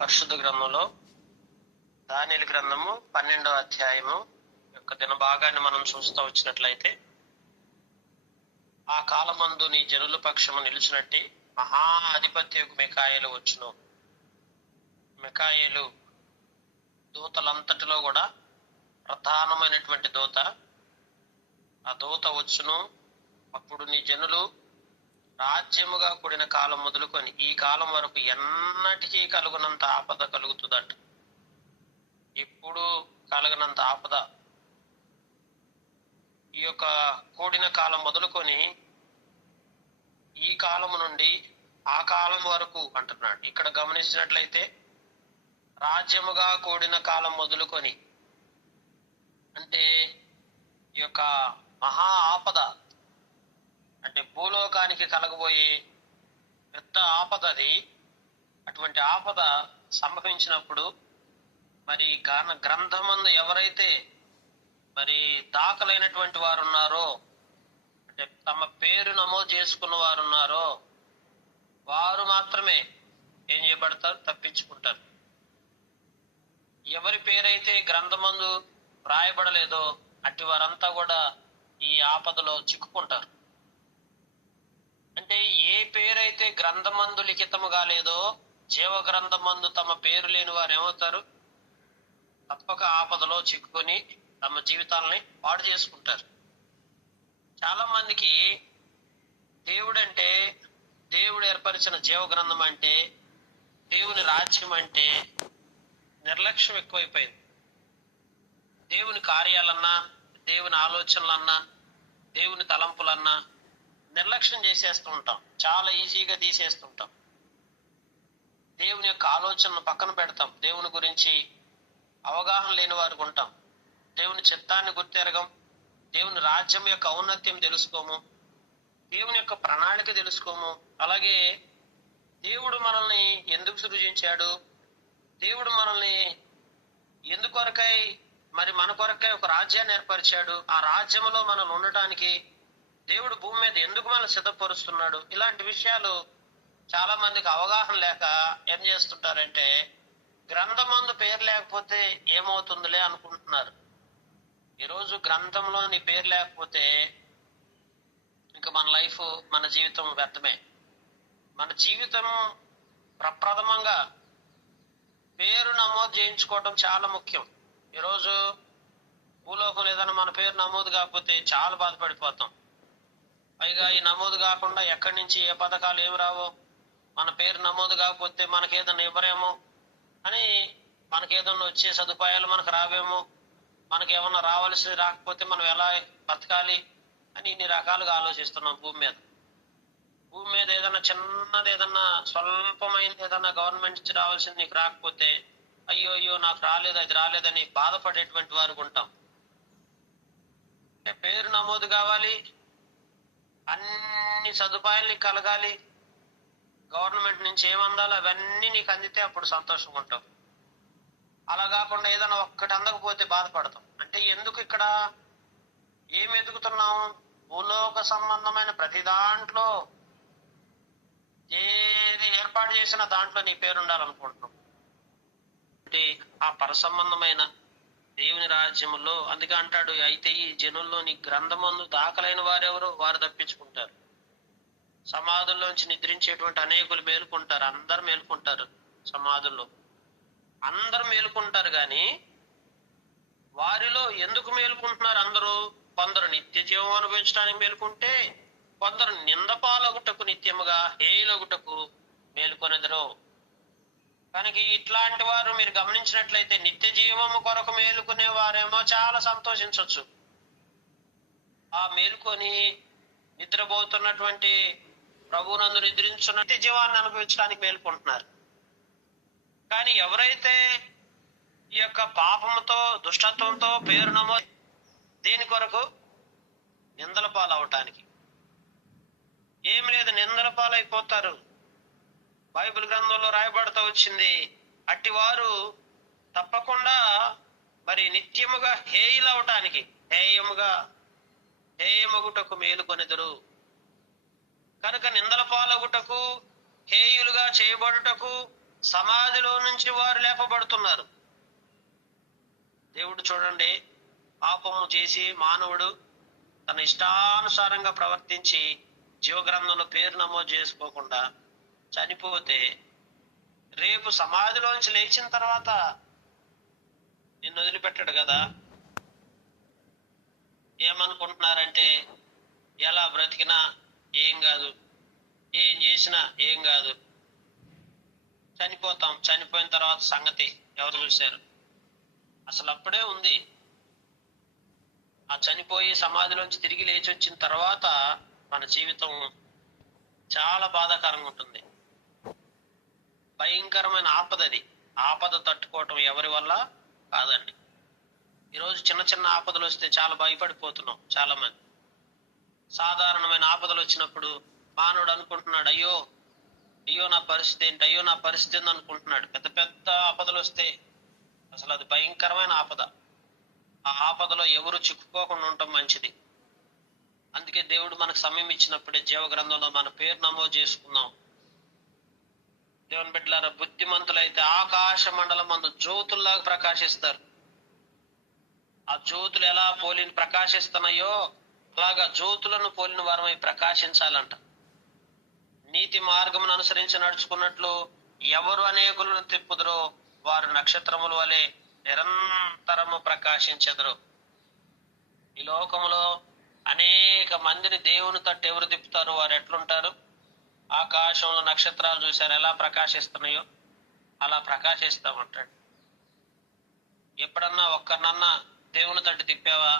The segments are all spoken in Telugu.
పరిశుద్ధ గ్రంథంలో దానియేలు గ్రంథము 12వ అధ్యాయము యొక్క దిన భాగాన్ని మనం చూస్తూ వచ్చినట్లయితే, ఆ కాలమందు నీ జనుల పక్షము నిలిచినట్టి మహా అధిపత్యకు మిఖాయేలు వచ్చును. మిఖాయేలు దూతలంతటిలో కూడా ప్రధానమైనటువంటి దూత. ఆ దూత వచ్చును. అప్పుడు నీ జనులు రాజ్యముగా కూడిన కాలం మొదలుకొని ఈ కాలం వరకు ఎన్నటికీ కలుగునంత ఆపద కలుగుతుందంట. ఎప్పుడు కలగనంత ఆపద ఈ యొక్క కూడిన కాలం మొదలుకొని ఈ కాలము నుండి ఆ కాలం వరకు అంటున్నాడు. ఇక్కడ గమనించినట్లయితే రాజ్యముగా కూడిన కాలం మొదలుకొని అంటే ఈ యొక్క మహా ఆపద అంటే భూలోకానికి కలగబోయే పెద్ద ఆపద అది. అటువంటి ఆపద సంభవించినప్పుడు మరి గ్రంథమందు ఎవరైతే మరి దాఖలైనటువంటి వారు ఉన్నారో, అంటే తమ పేరు నమోదు చేసుకున్న వారు ఉన్నారో, వారు మాత్రమే ఏం చేయబడతారు? తప్పించుకుంటారు. ఎవరి పేరైతే గ్రంథమందు రాయబడలేదో అట్టి వారంతా కూడా ఈ ఆపదలో చిక్కుకుంటారు. అంటే ఏ పేరైతే గ్రంథమందు లిఖితము కాలేదో, జీవ గ్రంథమందు తమ పేరు లేని వారు ఏమవుతారు? తప్పక ఆపదలో చిక్కుకొని తమ జీవితాలని పాడు చేసుకుంటారు. చాలా మందికి దేవుడంటే, దేవుడు ఏర్పరిచిన జీవ గ్రంథం అంటే, దేవుని రాజ్యం అంటే నిర్లక్ష్యం ఎక్కువైపోయింది. దేవుని కార్యాలన్నా, దేవుని ఆలోచనలన్నా, దేవుని తలంపులన్నా నిర్లక్ష్యం చేసేస్తూ ఉంటాం. చాలా ఈజీగా తీసేస్తుంటాం. దేవుని యొక్క ఆలోచనను పక్కన పెడతాం. దేవుని గురించి అవగాహన లేని వారికి ఉంటాం. దేవుని చిత్తాన్ని గుర్తెరగం. దేవుని రాజ్యం యొక్క ఔన్నత్యం తెలుసుకోము. దేవుని యొక్క ప్రణాళిక తెలుసుకోము. అలాగే దేవుడు మనల్ని ఎందుకు సృజించాడు, దేవుడు మనల్ని ఎందుకొరకై మరి మన కొరకై ఒక రాజ్యాన్ని ఏర్పరిచాడు, ఆ రాజ్యంలో మనం ఉండటానికి దేవుడు భూమి మీద ఎందుకు మనల్ని సిద్ధపరుస్తున్నాడు, ఇలాంటి విషయాలు చాలా మందికి అవగాహన లేక ఏం చేస్తుంటారంటే, గ్రంథమందు పేరు లేకపోతే ఏమవుతుందిలే అనుకుంటున్నారు. ఈరోజు గ్రంథంలో నీ పేరు లేకపోతే ఇంకా మన లైఫ్, మన జీవితం వ్యర్థమే. మన జీవితం ప్రప్రథమంగా పేరు నమోదు చేయించుకోవడం చాలా ముఖ్యం. ఈరోజు భూలోకం ఏదైనా మన పేరు నమోదు కాకపోతే చాలా బాధపడిపోతాం. పైగా ఈ నమోదు కాకుండా ఎక్కడి నుంచి ఏ పథకాలు ఏమి రావో, మన పేరు నమోదు కాకపోతే మనకేదన్నా ఇవ్వరేమో అని, మనకేదన్నా వచ్చే సదుపాయాలు మనకు రావేమో, మనకేమన్నా రావాల్సి రాకపోతే మనం ఎలా బతకాలి అని ఇన్ని రకాలుగా ఆలోచిస్తున్నాం. భూమి మీద ఏదన్నా చిన్నది, ఏదన్నా స్వల్పమైనది, ఏదన్నా గవర్నమెంట్ నుంచి రావాల్సింది నీకు రాకపోతే అయ్యో అయ్యో నాకు రాలేదు, అది రాలేదని బాధపడేటువంటి వారు ఉంటాం. పేరు నమోదు కావాలి, అన్ని సదుపాయాలు నీకు కలగాలి, గవర్నమెంట్ నుంచి ఏమందాలో అవన్నీ నీకు అందితే అప్పుడు సంతోషంగా ఉంటాం. అలా కాకుండా ఏదైనా ఒక్కటి అందకపోతే బాధపడతాం. అంటే ఎందుకు ఇక్కడ ఏమి ఎదుగుతున్నాం? భూలోక సంబంధమైన ప్రతి దాంట్లో ఏది ఏర్పాటు చేసిన దాంట్లో నీ పేరు ఉండాలనుకుంటున్నాం. అంటే ఆ పరసంబంధమైన దేవుని రాజ్యములో అందుకే అంటాడు, అయితే ఈ జనుల్లో నీ గ్రంథమందు దాఖలైన వారెవరో వారు తప్పించుకుంటారు. సమాధుల్లోంచి నిద్రించేటువంటి అనేకులు మేలుకుంటారు. అందరు మేలుకుంటారు. సమాధుల్లో అందరు మేలుకుంటారు. కానీ వారిలో ఎందుకు మేలుకుంటున్నారు అందరూ? కొందరు నిత్య జీవం అనుభవించడానికి మేలుకుంటే, కొందరు నిందపాలగుటకు, నిత్యముగా హేయులగుటకు మేలుకొనెదరు. కనుక ఇట్లాంటి వారు మీరు గమనించినట్లయితే నిత్య జీవము కొరకు మేలుకునే వారేమో చాలా సంతోషించవచ్చు. ఆ మేలుకొని నిద్రపోతున్నటువంటి ప్రభువునందు నిద్రించున్న నిత్య జీవాన్ని అనుభవించడానికి మేలుకుంటున్నారు. కానీ ఎవరైతే ఈ యొక్క పాపముతో, దుష్టత్వంతో పేరు నమోదు, దేని కొరకు? నిందల పాలవటానికి. ఏం లేదు, నిందల పాలైపోతారు. బైబిల్ గ్రంథంలో రాయబడుతూ వచ్చింది, అట్టి వారు తప్పకుండా మరి నిత్యముగా హేయులవటానికి, హేయమగుటకు మేలుకొనెదరు. కనుక నిందల పాలగుటకు, హేయులుగా చేయబడుటకు సమాధిలో నుంచి వారు లేపబడుతున్నారు. దేవుడు చూడండి, పాపము చేసి మానవుడు తన ఇష్టానుసారంగా ప్రవర్తించి జీవగ్రంథంలో పేరు నమోదు చేసుకోకుండా చనిపోతే రేపు సమాధిలోంచి లేచిన తర్వాత నిన్ను వదిలిపెట్టాడు కదా. ఏమనుకుంటున్నారంటే ఎలా బ్రతికినా ఏం కాదు, ఏం చేసినా ఏం కాదు, చనిపోతాం, చనిపోయిన తర్వాత సంగతి ఎవరు చూశారు? అసలు అప్పుడే ఉంది. ఆ చనిపోయి సమాధిలోంచి తిరిగి లేచి వచ్చిన తర్వాత మన జీవితం చాలా బాధాకరంగా ఉంటుంది. భయంకరమైన ఆపద అది. ఆపద తట్టుకోవటం ఎవరి వల్ల కాదండి. ఈరోజు చిన్న చిన్న ఆపదలు వస్తే చాలా భయపడిపోతున్నాం చాలా మంది. సాధారణమైన ఆపదలు వచ్చినప్పుడు మానవుడు అనుకుంటున్నాడు, అయ్యో అయ్యో నా పరిస్థితి ఏంటి, అయ్యో నా పరిస్థితి ఏంటి అనుకుంటున్నాడు. పెద్ద పెద్ద ఆపదలు వస్తే అసలు అది భయంకరమైన ఆపద. ఆ ఆపదలో ఎవరు చిక్కుకోకుండా ఉండటం మంచిది. అందుకే దేవుడు మనకు సమయం ఇచ్చినప్పుడే జీవ గ్రంథంలో మన పేరు నమోదు చేసుకుందాం. దేవుని బిడ్డలారా, బుద్ధిమంతులైతే ఆకాశ మండలం మందు జ్యోతుల్లాగా ప్రకాశిస్తారు. ఆ జ్యోతులు ఎలా పోలిని ప్రకాశిస్తున్నాయో అలాగా జ్యోతులను పోలిన వారమై ప్రకాశించాలంట. నీతి మార్గమును అనుసరించి నడుచుకున్నట్లు ఎవరు అనేకులను తిప్పుదురో వారు నక్షత్రముల వలె నిరంతరము ప్రకాశించెదరు. ఈ లోకములో అనేక మందిని దేవుని తట్టు ఎవరు తిప్పుతారు? వారు ఎట్లుంటారు? ఆకాశంలో నక్షత్రాలు చూశారు ఎలా ప్రకాశిస్తున్నాయో అలా ప్రకాశిస్తామంటాడు. ఎప్పుడన్నా ఒక్కరినన్నా దేవుని తట్టు తిప్పావా?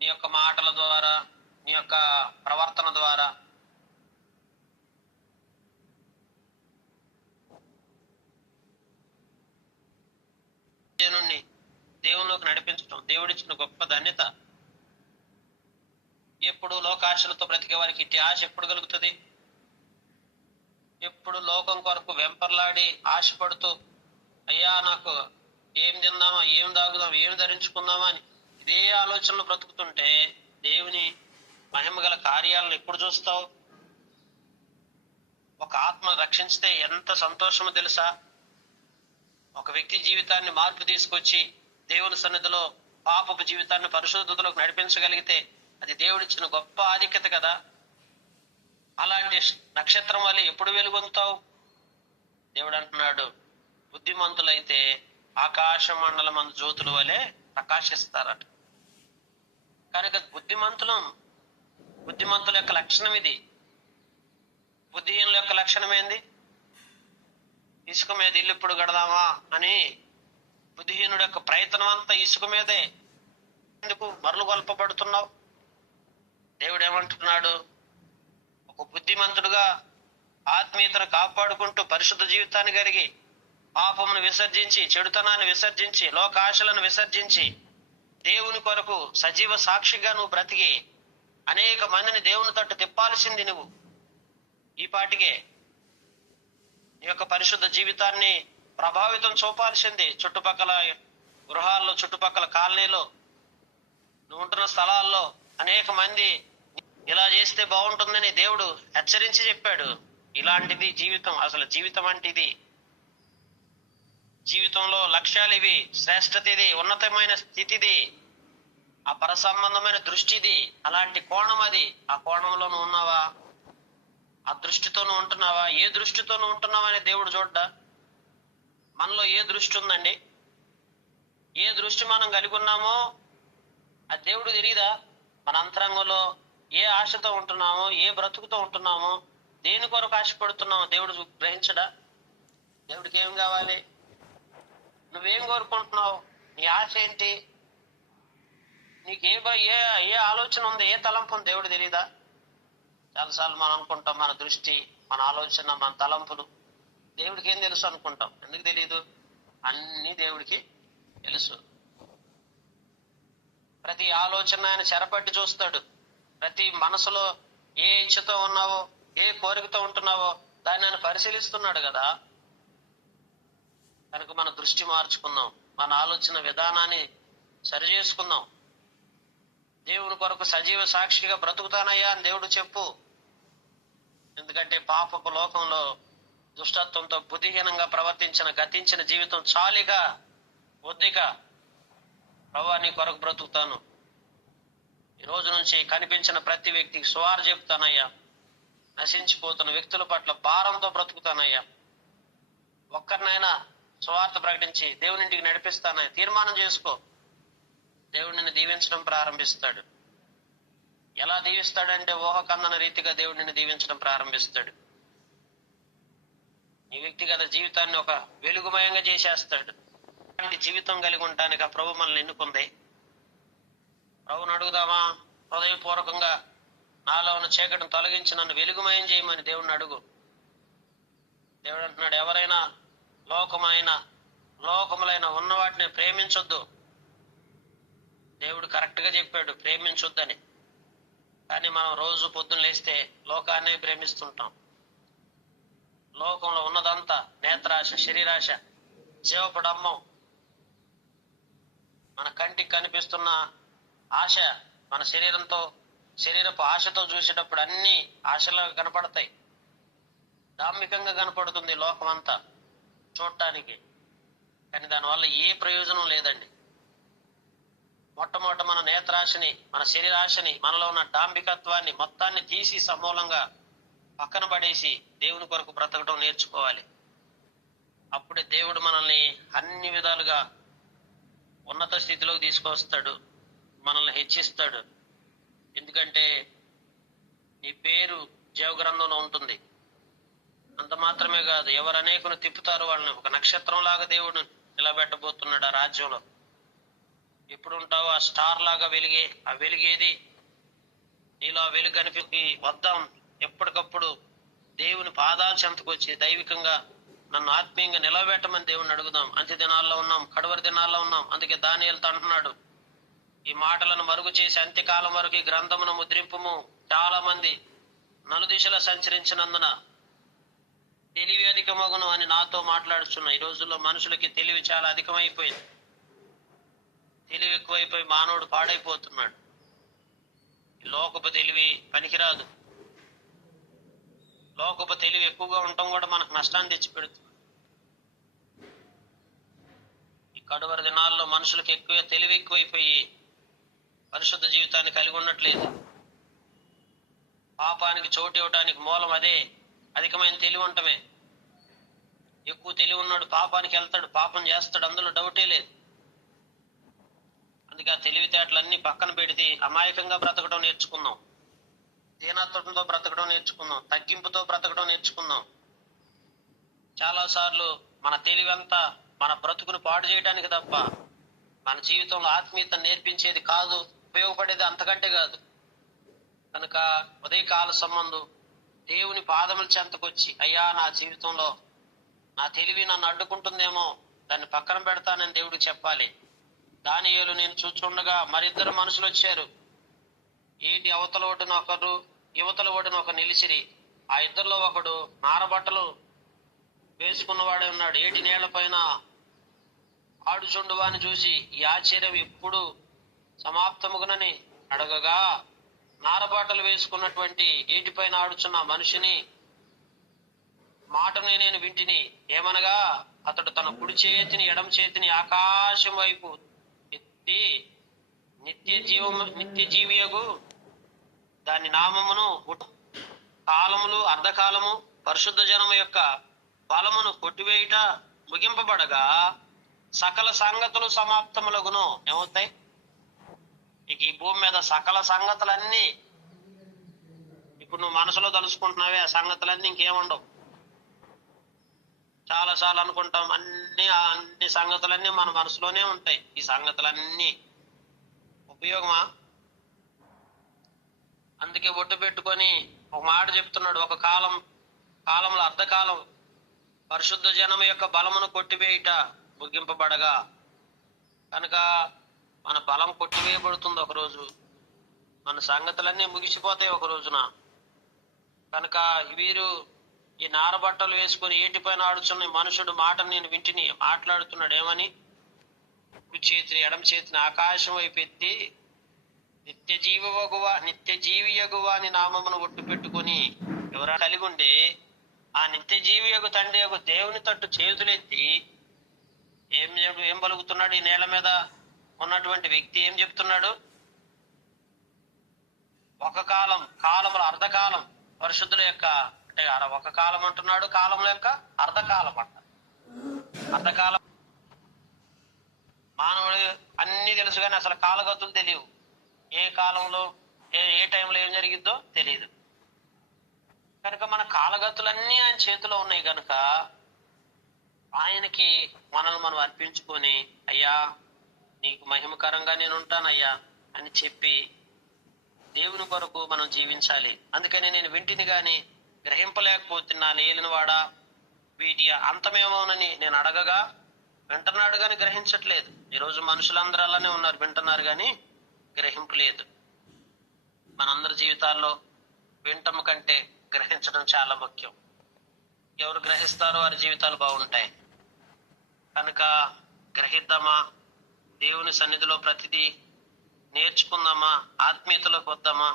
నీ యొక్క మాటల ద్వారా, నీ యొక్క ప్రవర్తన ద్వారా? దేవునిలోకి నడిపించడం దేవుడిచ్చిన గొప్ప ధన్యత. ఎప్పుడు లోకాశలతో బ్రతికే వారికి ఇట్టి ఆశ ఎప్పుడు కలుగుతుంది? ఎప్పుడు లోకం కొరకు వెంపర్లాడి ఆశపడుతూ, అయ్యా నాకు ఏం తిందామా, ఏం తాగుదాం, ఏం ధరించుకుందామా అని ఇదే ఆలోచనలు బ్రతుకుతుంటే దేవుని మహిమ గల కార్యాలను ఎప్పుడు చూస్తావు? ఒక ఆత్మ రక్షించితే ఎంత సంతోషమో తెలుసా? ఒక వ్యక్తి జీవితాన్ని మార్పు తీసుకొచ్చి దేవుని సన్నిధిలో పాపపు జీవితాన్ని పరిశుద్ధతలోకి నడిపించగలిగితే అది దేవుడిచ్చిన గొప్ప ఆధిక్యత కదా. అలాంటి నక్షత్రం వల్ల ఎప్పుడు వెలుగొందుతావు? దేవుడు అంటున్నాడు, బుద్ధిమంతులైతే ఆకాశ మండలం అందు జ్యోతుల వలె ప్రకాశిస్తారట. కనుక బుద్ధిమంతుల యొక్క లక్షణం ఇది. బుద్ధిహీనుల యొక్క లక్షణం ఏంది? ఇసుక మీద ఇల్లు ఇప్పుడు కడదామా అని బుద్ధిహీనుడు యొక్క ప్రయత్నం అంతా ఇసుక మీదే. ఎందుకు మరలు గొల్పబడుతున్నావు? దేవుడు ఏమంటున్నాడు? ఒక బుద్ధిమంతుడుగా ఆత్మీయతను కాపాడుకుంటూ పరిశుద్ధ జీవితాన్ని కలిగి పాపమును విసర్జించి, చెడుతనాన్ని విసర్జించి, లోకాశలను విసర్జించి దేవుని కొరకు సజీవ సాక్షిగా నువ్వు బ్రతికి అనేక మందిని దేవుని తట్టు తిప్పాల్సింది నువ్వు. ఈ పాటికే నీ యొక్క పరిశుద్ధ జీవితాన్ని ప్రభావితం చూపాల్సింది. చుట్టుపక్కల గృహాల్లో, చుట్టుపక్కల కాలనీలో, నువ్వు ఉంటున్న స్థలాల్లో అనేక మంది ఇలా చేస్తే బాగుంటుందని దేవుడు హెచ్చరించి చెప్పాడు. ఇలాంటిది జీవితం. అసలు జీవితం అంటే ఇది. జీవితంలో లక్ష్యాలు ఇవి, శ్రేష్టత ఇది, ఉన్నతమైన స్థితిది, ఆ పరసంబంధమైన దృష్టిది, అలాంటి కోణం అది. ఆ కోణంలో నువ్వు ఉన్నావా? ఆ దృష్టితో నువ్వు ఉంటున్నావా? ఏ దృష్టితో నువ్వు ఉంటున్నావా అని దేవుడు చూడ్డా? మనలో ఏ దృష్టి ఉందండి? ఏ దృష్టి మనం కలిగి ఉన్నామో అది దేవుడు తెలియదా? మన అంతరంగంలో ఏ ఆశతో ఉంటున్నామో, ఏ బ్రతుకుతో ఉంటున్నామో, దేని కొరకు ఆశపడుతున్నామో దేవుడు గ్రహించడా? దేవుడికి ఏం కావాలి? నువ్వేం కోరుకుంటున్నావు? నీ ఆశ ఏంటి? నీకు ఏ ఆలోచన ఉంది, ఏ తలంపు ఉంది దేవుడు తెలియదా? చాలాసార్లు మనం అనుకుంటాం మన దృష్టి, మన ఆలోచన, మన తలంపులు దేవుడికి ఏం తెలుసు అనుకుంటాం. ఎందుకు తెలియదు? అన్ని దేవుడికి తెలుసు. ప్రతి ఆలోచన ఆయన చెరపట్టి చూస్తాడు. ప్రతి మనసులో ఏ ఇచ్చతో ఉన్నావో, ఏ కోరికతో ఉంటున్నావో దాన్ని ఆయన పరిశీలిస్తున్నాడు కదా. కనుక మన దృష్టి మార్చుకుందాం, మన ఆలోచన విధానాన్ని సరి చేసుకుందాం. దేవుని కొరకు సజీవ సాక్షిగా బ్రతుకుతానయ్యా అని దేవుడు చెప్పు. ఎందుకంటే పాపపు లోకంలో దుష్టత్వంతో బుద్ధిహీనంగా ప్రవర్తించిన గతించిన జీవితం చాలిగా వద్దిక ప్రభువా నీ కొరకు బ్రతుకుతాను. ఈ రోజు నుంచి కనిపించిన ప్రతి వ్యక్తికి సువార్త చెప్తానయ్యా. నశించిపోతున్న వ్యక్తుల పట్ల భారంతో బ్రతుకుతానయ్యా. ఒక్కరినైనా సువార్త ప్రకటించి దేవునింటికి నడిపిస్తానయ్యా. తీర్మానం చేసుకో. దేవుడు నిన్ను దీవించడం ప్రారంభిస్తాడు. ఎలా దీవిస్తాడంటే ఊహ కన్నన రీతిగా దేవుడు నిన్ను దీవించడం ప్రారంభిస్తాడు. నీ వ్యక్తిగత జీవితాన్ని ఒక వెలుగుమయంగా చేసేస్తాడు. జీవితం కలిగి ఉండటానికి ఆ ప్రభు మనల్ని ఎన్నుకుంది. ప్రభుని అడుగుదామా? హృదయపూర్వకంగా నాలో ఉన్న చీకటిని తొలగించి నన్ను వెలుగుమయం చేయమని దేవుడిని అడుగు. దేవుడు అంటున్నాడు, ఎవరైనా లోకములైన ఉన్న వాటిని ప్రేమించొద్దు. దేవుడు కరెక్ట్ గా చెప్పాడు ప్రేమించొద్దని. కానీ మనం రోజు పొద్దున్న లేస్తే లోకాన్నే ప్రేమిస్తుంటాం. లోకంలో ఉన్నదంతా నేత్రాశ, శరీరాశ, జీవపడమ్మం, మన కంటికి కనిపిస్తున్న ఆశ, మన శరీరపు ఆశతో చూసేటప్పుడు అన్ని ఆశలు కనపడతాయి. ధార్మికంగా కనపడుతుంది లోకం అంతా చూడటానికి, కానీ దానివల్ల ఏ ప్రయోజనం లేదండి. మొట్టమొదట మన నేత్రాశని, మన శరీరాశని, మనలో ఉన్న డాంబికత్వాన్ని మొత్తాన్ని తీసి సమూలంగా పక్కన పడేసి దేవుని కొరకు బ్రతకడం నేర్చుకోవాలి. అప్పుడే దేవుడు మనల్ని అన్ని విధాలుగా ఉన్నత స్థితిలోకి తీసుకొస్తాడు, మనల్ని హెచ్చిస్తాడు. ఎందుకంటే నీ పేరు జీవగ్రంథంలో ఉంటుంది. అంత మాత్రమే కాదు, ఎవరు అనేకులు తిప్పుతారో వాళ్ళని ఒక నక్షత్రం లాగా దేవుడు నిలబెట్టబోతున్నాడు ఆ రాజ్యంలో. ఎప్పుడు ఉంటావు ఆ స్టార్ లాగా వెలిగే, ఆ వెలిగేది నీలో ఆ వెలుగు కనిపి వద్దాం. ఎప్పటికప్పుడు దేవుని పాదాల చెంతకు వచ్చి దైవికంగా నన్ను ఆత్మీయంగా నిలబెట్టమని దేవుణ్ణి అడుగుదాం. అంత్య దినాల్లో ఉన్నాం, కడవరి దినాల్లో ఉన్నాం. అందుకే దానియేలుతో అంటున్నాడు, ఈ మాటలను మరుగు చేసి అంత్యకాలం వరకు ఈ గ్రంథమును ముద్రింపుము. చాలా మంది నలుదిశలా సంచరించినందున తెలివి అధికమగును అని నాతో మాట్లాడుచున్నా. ఈ రోజుల్లో మనుషులకి తెలివి చాలా అధికమైపోయింది. తెలివి ఎక్కువైపోయి మానవుడు పాడైపోతున్నాడు. లోకపు తెలివి పనికిరాదు. లోకపు తెలివి ఎక్కువగా ఉండటం కూడా మనకు నష్టాన్ని తెచ్చిపెడుతుంది. ఈ కడవరి దినాల్లో మనుషులకు తెలివి ఎక్కువైపోయి పరిశుద్ధ జీవితాన్ని కలిగి ఉండట్లేదు. పాపానికి చోటు ఇవ్వడానికి మూలం అదే, అధికమైన తెలివి ఉండటమే. ఎక్కువ తెలివి ఉన్నాడు పాపానికి వెళ్తాడు, పాపం చేస్తాడు, అందులో డౌటే లేదు. అందుకే ఆ తెలివితేటలన్నీ పక్కన పెడితే అమాయకంగా బ్రతకడం నేర్చుకుందాం. దీనత్వంతో బ్రతకడం నేర్చుకుందాం. తగ్గింపుతో బ్రతకడం నేర్చుకుందాం. చాలా సార్లు మన తెలివంతా మన బ్రతుకును పాడు చేయడానికి తప్ప మన జీవితంలో ఆత్మీయత నేర్పించేది కాదు, ఉపయోగపడేది అంతకంటే కాదు. కనుక ఉదయకాల సంబంధు దేవుని పాదముల చెంతకొచ్చి, అయ్యా నా జీవితంలో నా తెలివి నన్ను అడ్డుకుంటుందేమో, దాన్ని పక్కన పెడతానని దేవుడికి చెప్పాలి. దానియేలు నేను చూచుండగా మరిద్దరు మనుషులు వచ్చారు. ఏటి అవతల ఒడ్డున ఒకరు, యువతల ఒడ్డున ఒక నిలిచిరి. ఆ ఇద్దరిలో ఒకడు నారబట్టలు వేసుకున్నవాడే ఉన్నాడు. ఏటి నీళ్ల పైన ఆడుచుండు వాని చూసి ఈ ఆశ్చర్యం ఎప్పుడు సమాప్తముగునని అడగగా, నారబాటలు వేసుకున్నటువంటి ఏటిపైన ఆడుచున్న మనిషిని మాటనే నేను వింటిని. ఏమనగా, అతడు తన కుడి చేతిని ఎడమ చేతిని ఆకాశం వైపు ఎత్తి నిత్య జీవియగు దాని నామమును, కాలములు, అర్ధకాలము, పరిశుద్ధ జనము యొక్క బలమును కొట్టివేయుట ముగింపబడగా సకల సంగతులు సమాప్తములగును. ఏమవుతాయి? ఇక ఈ భూమి మీద సకల సంగతులన్నీ ఇప్పుడు నువ్వు మనసులో తలుసుకుంటున్నావే, ఆ సంగతులన్నీ ఇంకేముండవు. చాలా సార్లు అనుకుంటాం అన్ని సంగతులన్నీ మన మనసులోనే ఉంటాయి. ఈ సంగతులన్నీ ఉపయోగమా? అందుకే ఒట్టు పెట్టుకొని ఒక మాట చెప్తున్నాడు, ఒక కాలంలో అర్ధకాలం పరిశుద్ధ జనం యొక్క బలమును కొట్టివేయుట ముగింపబడగా. కనుక మన బలం కొట్టివేయబడుతుంది ఒకరోజు, మన సంగతులన్నీ ముగిసిపోతాయి ఒక రోజున. కనుక వీరు ఈ నారబట్టలు వేసుకుని ఏటిపైన ఆడుచున్న మనుషుడు మాటను నేను వింటిని. మాట్లాడుతున్నాడు ఏమని? కుడి చేతిని ఎడమ చేతిని ఆకాశం వైపు ఎత్తి నిత్య జీవియగువా అని నామమును ఒట్టు పెట్టుకొని ఎవరైనా కలిగి ఉండి ఆ నిత్య జీవి యొక్క తండ్రి యొక్క దేవుని తట్టు చేతులెత్తి ఏం పలుకుతున్నాడు? ఈ నేల మీద ఉన్నటువంటి వ్యక్తి ఏం చెప్తున్నాడు? ఒక కాలంలో అర్ధకాలం పరిశుద్ధుల యొక్క, అంటే ఒక కాలం అంటున్నాడు, కాలంలో యొక్క అర్ధకాలం అంట. అర్ధకాలం మానవుడు అన్ని తెలుసు కానీ అసలు కాలగతులు తెలియవు. ఏ కాలంలో ఏ టైంలో ఏం జరిగిద్దో తెలియదు. కనుక మన కాలగతులన్నీ ఆయన చేతిలో ఉన్నాయి కనుక ఆయనకి మనల్ని మనం అర్పించుకొని, అయ్యా నీకు మహిమకరంగా నేను ఉంటానయ్యా అని చెప్పి దేవుని కొరకు మనం జీవించాలి. అందుకని నేను వింటిని గాని గ్రహింపలేకపోతున్నా, ఏలినవాడా వీటి అంతమేమోనని నేను అడగగా వింటున్నాడు గాని గ్రహించట్లేదు. ఈరోజు మనుషులందరూ అలానే ఉన్నారు, వింటున్నారు గాని గ్రహింపు లేదు. మనందరి జీవితాల్లో వింటం కంటే గ్రహించడం చాలా ముఖ్యం. ఎవరు గ్రహిస్తారో వారి జీవితాలు బాగుంటాయి. కనుక గ్రహిద్దామా, దేవుని సన్నిధిలో ప్రతిదీ నేర్చుకుందామా, ఆత్మీయతలోకి వద్దామా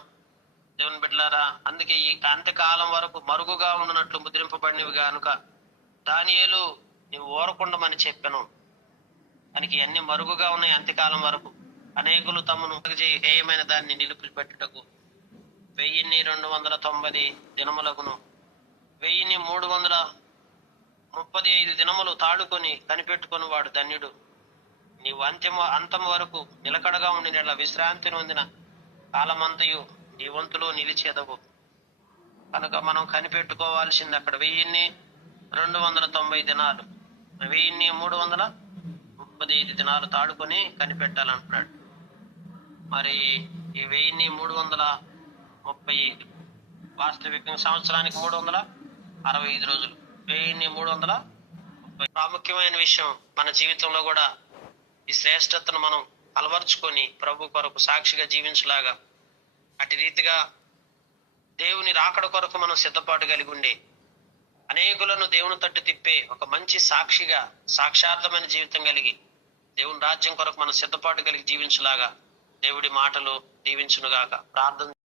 దేవుని బిడ్డలారా. అందుకే ఈ అంత్యకాలం వరకు మరుగుగా ఉన్నట్లు ముద్రింపబడినవి కనుక దానియేలు నీవు ఊరకుండమని చెప్పాను. దానికి అన్ని మరుగుగా ఉన్నాయి. అంత్యకాలం వరకు అనేకులు తమను హేయమైన దాన్ని నిలుపుపెట్టుటకు 1290 దినములకును 1335 దినములు తాడుకొని కనిపెట్టుకుని వాడు ధన్యుడు. నీవు అంతం వరకు నిలకడగా ఉండిన విశ్రాంతి నొందిన కాలమంతయు నీ వంతులో నిలిచేదవు. కనుక మనం కనిపెట్టుకోవాల్సింది అక్కడ 1290 దినాలు, 1335 దినాలు తాడుకొని కనిపెట్టాలంటున్నాడు. మరి ఈ 1335 వాస్తవికంగా సంవత్సరానికి 365 రోజులు. 1330 ప్రాముఖ్యమైన విషయం మన జీవితంలో కూడా ఈ శ్రేష్టతను మనం అలవర్చుకొని ప్రభు కొరకు సాక్షిగా జీవించలాగా, అటు రీతిగా దేవుని రాకడ కొరకు మనం సిద్ధపాటు కలిగి ఉండి అనేకులను దేవుని తట్టు తిప్పే ఒక మంచి సాక్షిగా, సాక్షార్థమైన జీవితం కలిగి దేవుని రాజ్యం కొరకు మనం సిద్ధపాటు కలిగి జీవించలాగా దేవుడి మాటలు దీవించునుగాక. ప్రార్థన